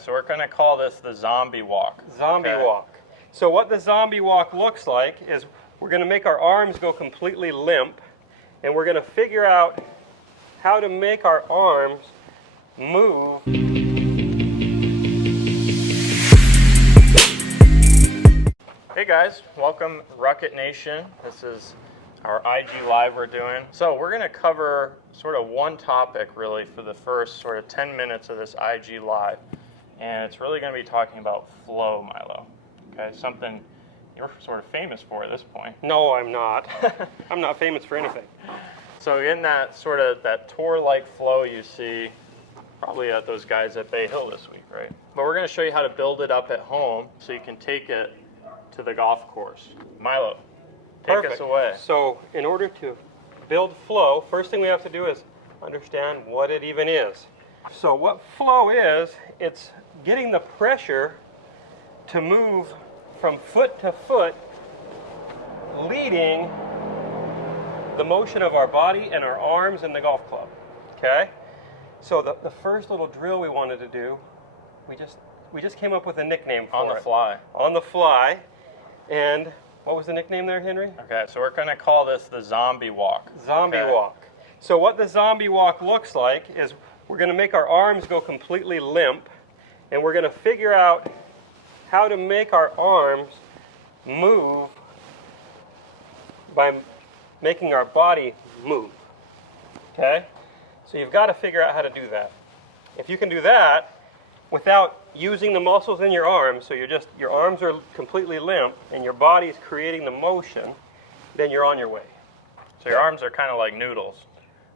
So we're going to call this the zombie walk. Zombie walk. So what the zombie walk looks like is we're going to make our arms go completely limp, and we're going to figure out how to make our arms move. Hey guys, welcome Rukket Nation. This is our IG Live we're doing. So we're going to cover sort of one topic really for the first sort of 10 minutes of this IG Live. And it's really going to be talking about flow, Milo. Okay, something you're sort of famous for at this point. No, I'm not. I'm not famous for anything. So in that sort of that tour-like flow you see probably at those guys at Bay Hill this week, right? But we're going to show you how to build it up at home so you can take it to the golf course. Milo, take us away. So in order to build flow, first thing we have to do is understand what it even is. So what flow is, it's getting the pressure to move from foot to foot, leading the motion of our body and our arms and the golf club. Okay? So the first little drill we wanted to do, we just came up with a nickname for it. On the fly. On the fly. And what was the nickname there, Henry? Okay, so we're going to call this the zombie walk. Zombie walk. So what the zombie walk looks like is we're going to make our arms go completely limp, and we're going to figure out how to make our arms move by making our body move. Okay? So you've got to figure out how to do that. If you can do that without using the muscles in your arms, so your arms are completely limp and your body's creating the motion, then you're on your way. So your arms are kind of like noodles,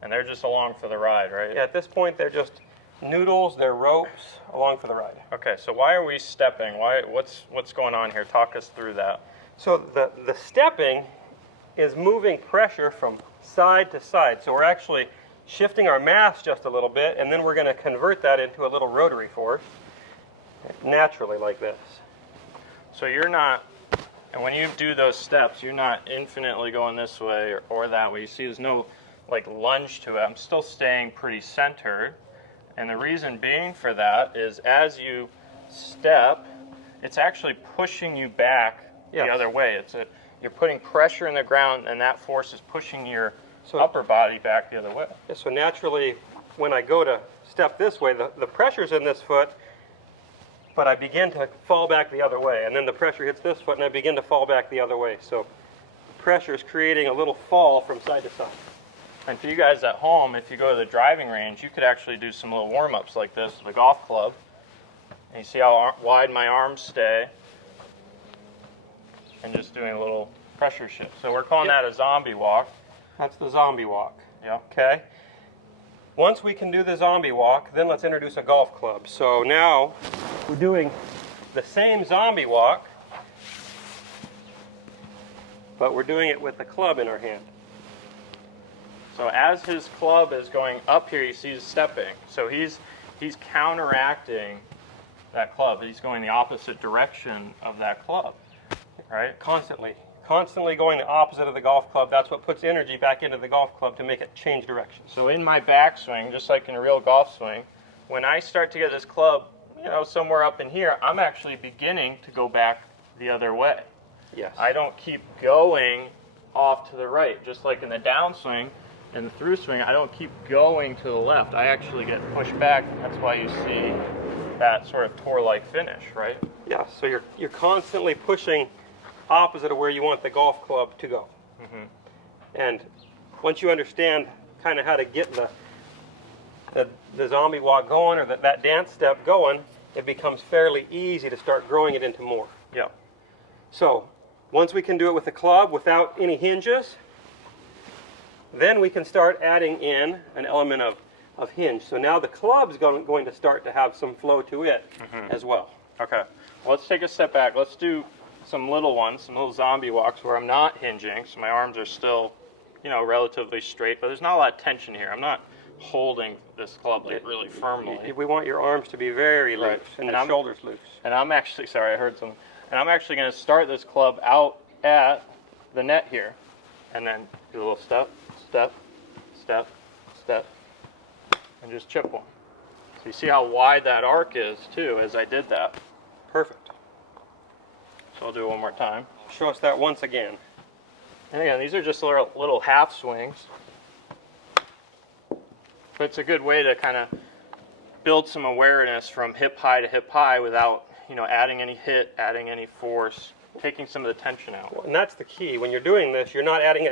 and they're just along for the ride, right? Yeah, at this point they're just noodles, they're ropes along for the ride. Okay, so why are we stepping? What's going on here? Talk us through that. So the stepping is moving pressure from side to side. So we're actually shifting our mass just a little bit, and then we're going to convert that into a little rotary force naturally like this. So you're not, and when you do those steps, you're not infinitely going this way or that way. You see there's no like lunge to it. I'm still staying pretty centered. And the reason being for that is as you step, it's actually pushing you back the other way. You're putting pressure in the ground, and that force is pushing your upper body back the other way. Yeah, so naturally, when I go to step this way, the pressure's in this foot, but I begin to fall back the other way. And then the pressure hits this foot, and I begin to fall back the other way. So the pressure is creating a little fall from side to side. And for you guys at home, if you go to the driving range, you could actually do some little warm-ups like this with a golf club. And you see how wide my arms stay. And just doing a little pressure shift. So we're calling that a zombie walk. That's the zombie walk. Yeah. Okay. Once we can do the zombie walk, then let's introduce a golf club. So now we're doing the same zombie walk, but we're doing it with the club in our hand. So as his club is going up here, you see he's stepping. So he's counteracting that club. He's going the opposite direction of that club, right? Constantly going the opposite of the golf club. That's what puts energy back into the golf club to make it change directions. So in my backswing, just like in a real golf swing, when I start to get this club, somewhere up in here, I'm actually beginning to go back the other way. Yes. I don't keep going off to the right. Just like in the downswing and the through swing, I don't keep going to the left. I actually get pushed back. That's why you see that sort of tour-like finish, right? Yeah, so you're constantly pushing opposite of where you want the golf club to go. Mm-hmm. And once you understand kind of how to get the zombie walk going, or that dance step going, it becomes fairly easy to start growing it into more. Yeah. So once we can do it with the club without any hinges, then we can start adding in an element of hinge. So now the club's going to start to have some flow to it as well. Okay. Well, let's take a step back. Let's do some little ones, some little zombie walks where I'm not hinging, so my arms are still, relatively straight, but there's not a lot of tension here. I'm not holding this club really firmly. We want your arms to be very loose and the shoulders loose. And I'm actually, sorry, I heard something. And I'm actually going to start this club out at the net here, and then do a little step, step, step, step, and just chip one. So you see how wide that arc is too as I did that. Perfect. So I'll do it one more time. Show us that once again. And again, these are just little half swings. But it's a good way to kind of build some awareness from hip high to hip high without, you know, adding any hit, adding any force, taking some of the tension out. And that's the key. When you're doing this, you're not adding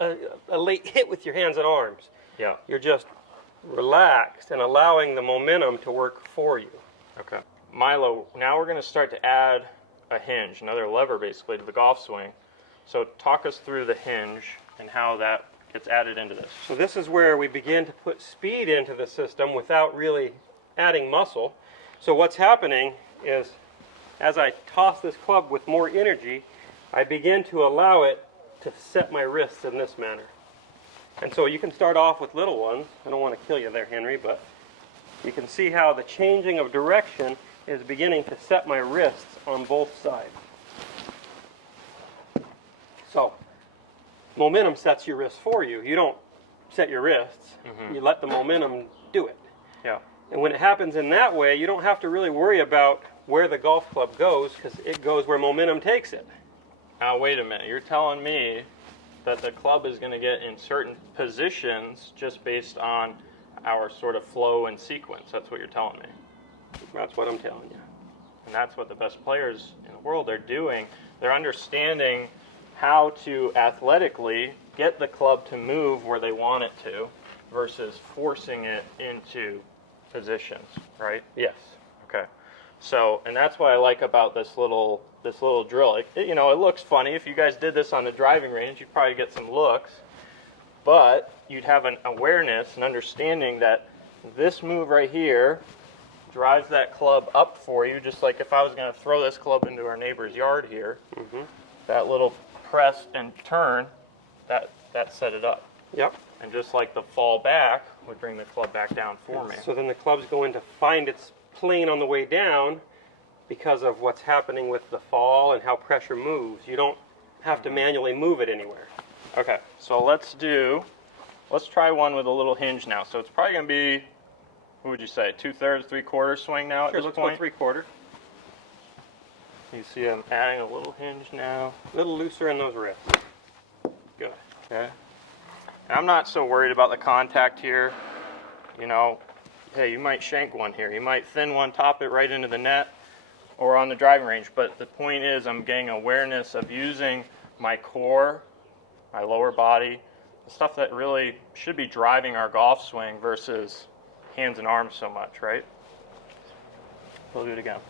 a late hit with your hands and arms. Yeah. You're just relaxed and allowing the momentum to work for you. Okay. Milo, now we're going to start to add a hinge, another lever basically to the golf swing. So talk us through the hinge and how that gets added into this. So this is where we begin to put speed into the system without really adding muscle. So what's happening is as I toss this club with more energy, I begin to allow it to set my wrists in this manner. And so you can start off with little ones. I don't want to kill you there, Henry, but you can see how the changing of direction is beginning to set my wrists on both sides. So, momentum sets your wrists for you. You don't set your wrists. You let the momentum do it. Yeah. And when it happens in that way, you don't have to really worry about where the golf club goes because it goes where momentum takes it. Now wait a minute, you're telling me that the club is going to get in certain positions just based on our sort of flow and sequence. That's what you're telling me. That's what I'm telling you. And that's what the best players in the world are doing. They're understanding how to athletically get the club to move where they want it to versus forcing it into positions, right? Yes. Okay. So, and that's what I like about this little drill. You know, it looks funny. If you guys did this on the driving range, you'd probably get some looks, but you'd have an awareness and understanding that this move right here drives that club up for you, just like if I was going to throw this club into our neighbor's yard here, that little press and turn, that set it up. Yep. And just like the fall back would bring the club back down for me. So then the club's going to find its plane on the way down because of what's happening with the fall and how pressure moves. You don't have to manually move it anywhere. Okay, so let's try one with a little hinge now. So it's probably going to be, what would you say, 2/3, 3/4 swing now Sure, at this let's point? go 3/4. You see I'm adding a little hinge now. A little looser in those wrists. Good. Okay. And I'm not so worried about the contact here. You know, hey, you might shank one here. You might thin one, top it right into the net or on the driving range. But the point is I'm getting awareness of using my core, my lower body, the stuff that really should be driving our golf swing versus hands and arms so much, right? We'll do it again.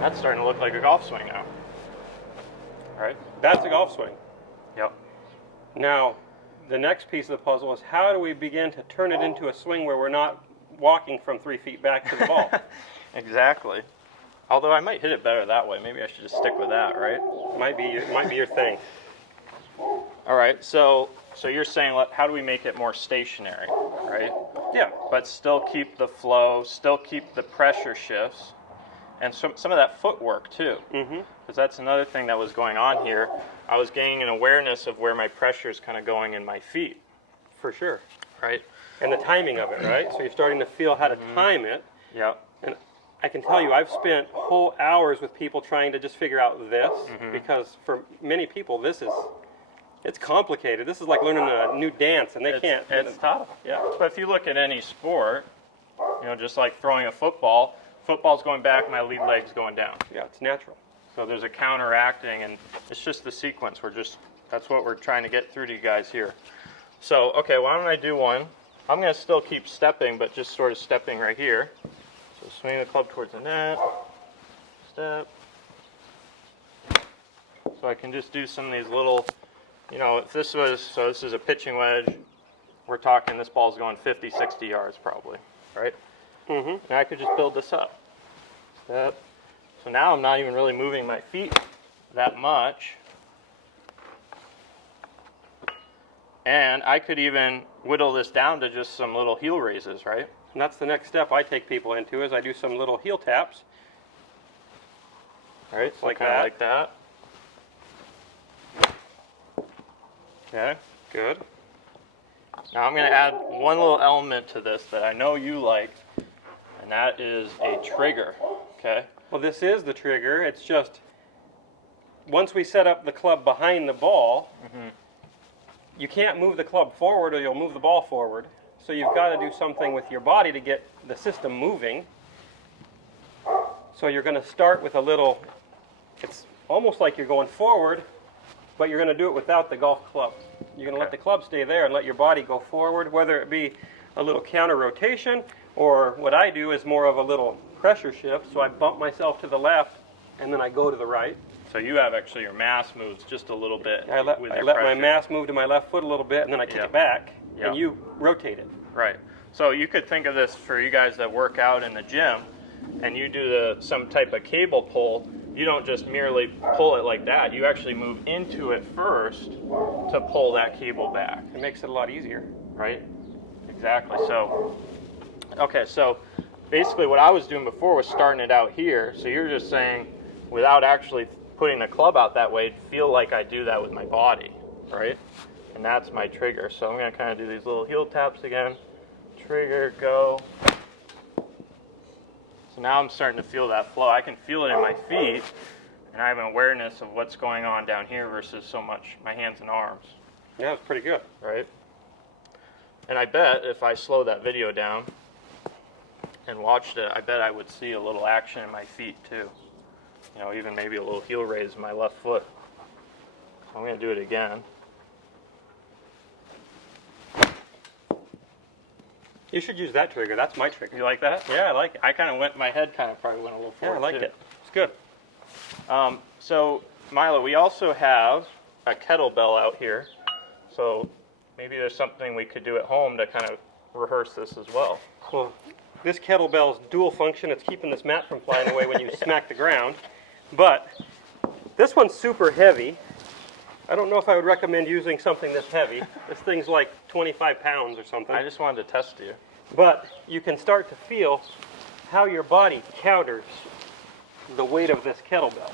That's starting to look like a golf swing now. All right? That's a golf swing. Yep. Now, the next piece of the puzzle is how do we begin to turn it into a swing where we're not walking from 3 feet back to the ball? Exactly. Although I might hit it better that way. Maybe I should just stick with that, right? Might be your thing. All right. So you're saying, how do we make it more stationary, right? Yeah. But still keep the flow, still keep the pressure shifts, and some of that footwork too. Because that's another thing that was going on here. I was gaining an awareness of where my pressure is kind of going in my feet. For sure. Right? And the timing of it, right? So you're starting to feel how to time it. Yep. And I can tell you, I've spent whole hours with people trying to just figure out this, because for many people, it's complicated. This is like learning a new dance, and they can't. It's tough. Yeah. But if you look at any sport, you know, just like throwing a football's going back, my lead leg's going down. Yeah, it's natural. So there's a counteracting, and it's just the sequence. That's what we're trying to get through to you guys here. So, okay, why don't I do one? I'm going to still keep stepping, but just sort of stepping right here. So swing the club towards the net, step. So I can just do some of these little, you know, if this is a pitching wedge, we're talking this ball's going 50, 60 yards probably, right? And I could just build this up. Step. So now I'm not even really moving my feet that much. And I could even whittle this down to just some little heel raises, right? And that's the next step I take people into, is I do some little heel taps. All right, so Like kind of that. like that. Okay. Good. Now I'm going to add one little element to this that I know you like, and that is a trigger, okay? Well, this is the trigger. It's just, once we set up the club behind the ball, you can't move the club forward or you'll move the ball forward. So you've got to do something with your body to get the system moving. So you're going to start with a little, it's almost like you're going forward, but you're going to do it without the golf club. You're going to let the club stay there and let your body go forward, whether it be a little counter rotation, or what I do is more of a little pressure shift. So I bump myself to the left and then I go to the right. So you have actually your mass moves just a little bit. I let my mass move to my left foot a little bit and then I kick it back and you rotate it. Right. So you could think of this for you guys that work out in the gym and you do some type of cable pull. You don't just merely pull it like that. You actually move into it first to pull that cable back. It makes it a lot easier. Right? Exactly. So, okay, so basically what I was doing before was starting it out here. So you're just saying, without actually putting the club out that way, feel like I do that with my body, right? And that's my trigger. So I'm going to kind of do these little heel taps again. Trigger, go. So now I'm starting to feel that flow. I can feel it in my feet, and I have an awareness of what's going on down here versus so much my hands and arms. Yeah, it's pretty good. Right? And I bet if I slow that video down and watched it, I bet I would see a little action in my feet too. You know, even maybe a little heel raise in my left foot. So I'm going to do it again. You should use that trigger. That's my trigger. You like that? Yeah, I like it. I kind of went, my head kind of probably went a little forward. Yeah, I liked too. it. It's good. So, Milo, we also have a kettlebell out here. So maybe there's something we could do at home to kind of rehearse this as well. Well, this kettlebell's dual function. It's keeping this mat from flying away when you smack the ground. But this one's super heavy. I don't know if I would recommend using something this heavy. This thing's like 25 pounds or something. I just wanted to test you. But you can start to feel how your body counters the weight of this kettlebell.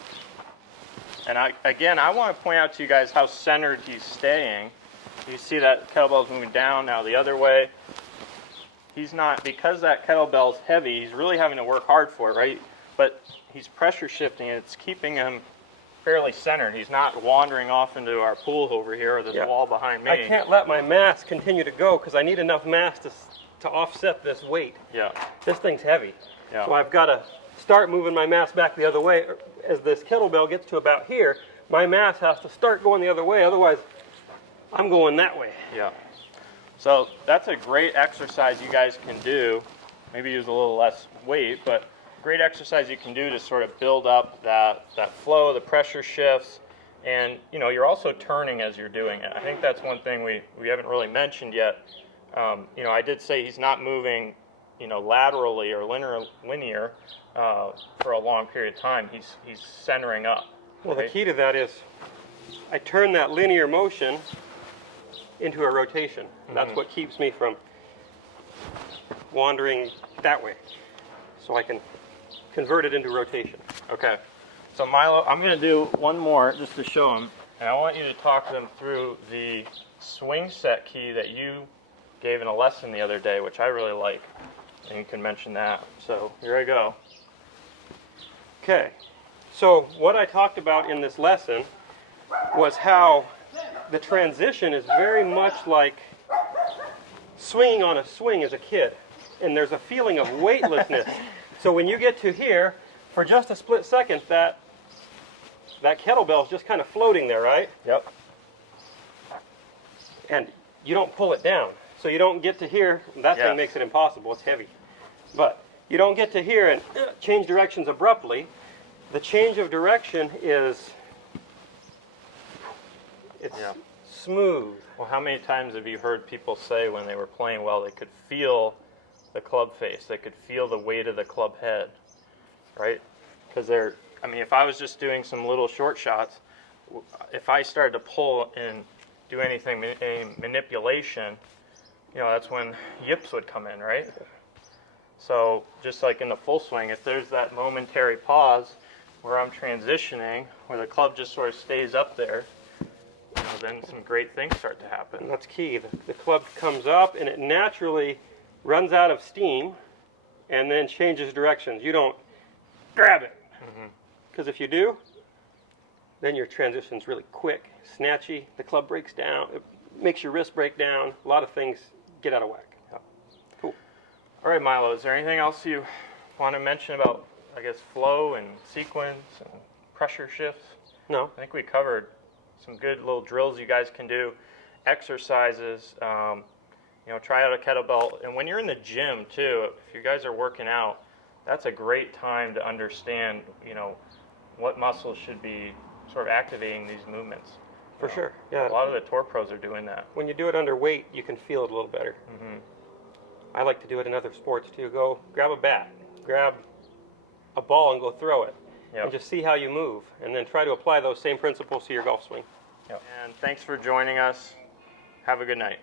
And I want to point out to you guys how centered he's staying. You see that kettlebell's moving down now the other way. He's not, because that kettlebell's heavy, he's really having to work hard for it, right? But he's pressure shifting, and it's keeping him fairly centered. He's not wandering off into our pool over here or this wall behind me. I can't let my mass continue to go because I need enough mass to offset this weight. Yeah. This thing's heavy. Yeah. So I've got to start moving my mass back the other way. As this kettlebell gets to about here, my mass has to start going the other way, otherwise I'm going that way. Yeah. So that's a great exercise you guys can do. Maybe use a little less weight, but great exercise you can do to sort of build up that flow, the pressure shifts, and you know, you're also turning as you're doing it. I think that's one thing we haven't really mentioned yet. You know, I did say he's not moving, you know, laterally or linear for a long period of time. He's centering up. Well, right? the key to that is I turn that linear motion into a rotation. That's what keeps me from wandering that way. So I can convert it into rotation. Okay. So Milo, I'm going to do one more just to show him, and I want you to talk them through the swing set key that you gave in a lesson the other day, which I really like, and you can mention that. So here I go. Okay. So what I talked about in this lesson was how the transition is very much like swinging on a swing as a kid, and there's a feeling of weightlessness. So when you get to here, for just a split second, that kettlebell is just kind of floating there, right? Yep. And you don't pull it down. So you don't get to here. That thing makes it impossible. It's heavy. But you don't get to here and change directions abruptly. The change of direction is smooth. Well, how many times have you heard people say when they were playing well, they could feel the club face, they could feel the weight of the club head, right? Because I mean, if I was just doing some little short shots, if I started to pull and do anything, any manipulation, you know, that's when yips would come in, right? So just like in the full swing, if there's that momentary pause where I'm transitioning, where the club just sort of stays up there, then some great things start to happen. And that's key. The club comes up and it naturally runs out of steam and then changes directions. You don't grab it. Because if you do, then your transition's really quick, snatchy, the club breaks down, it makes your wrist break down, a lot of things get out of whack. Cool. All right, Milo, is there anything else you want to mention about, I guess, flow and sequence and pressure shifts? No. I think we covered some good little drills you guys can do, exercises, you know, try out a kettlebell. And when you're in the gym too, if you guys are working out, that's a great time to understand, you know, what muscles should be sort of activating these movements. For sure, yeah. A lot of the tour pros are doing that. When you do it under weight, you can feel it a little better. I like to do it in other sports too. Go grab a bat, grab a ball and go throw it. And just see how you move. And then try to apply those same principles to your golf swing. And thanks for joining us. Have a good night.